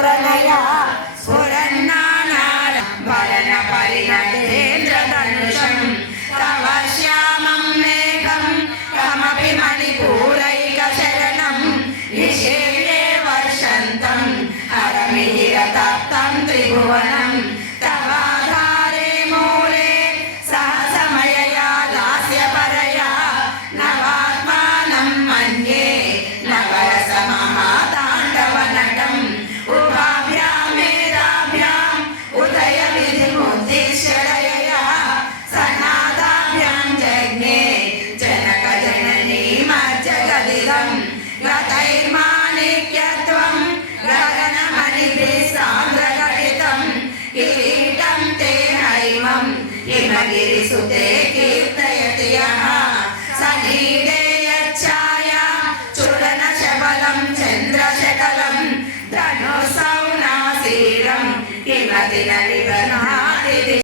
स्फुरनया स्फुरन्नानारम्भरण परिणतेन्द्रधनुषं तव श्यामं मेघं कमपि मणिपूरैकशरणं निशीले वर्षन्तं हरमिहिरतप्तं त्रिभुवनं तवाधारे मूले सहसमयया दास्यपरया नवात्मानं मन्ये नवरसमहाताण्डवनटम् उभाभ्यामेधाभ्याम् उदयविधिमुद्दिश्यदयया सनादाभ्यां जज्ञे जनकजननी मज्जगदिदं गतैर्माणिक्यत्वं गगनमणिभिः सान्द्रघटितं किरीटं ते हैमं हिमगिरिसुते कीर्तयति यः सनीडे यच्छाया चूडनशबलं चन्द्रशकलं धनुसौनासीरं किमति न विबध्नाति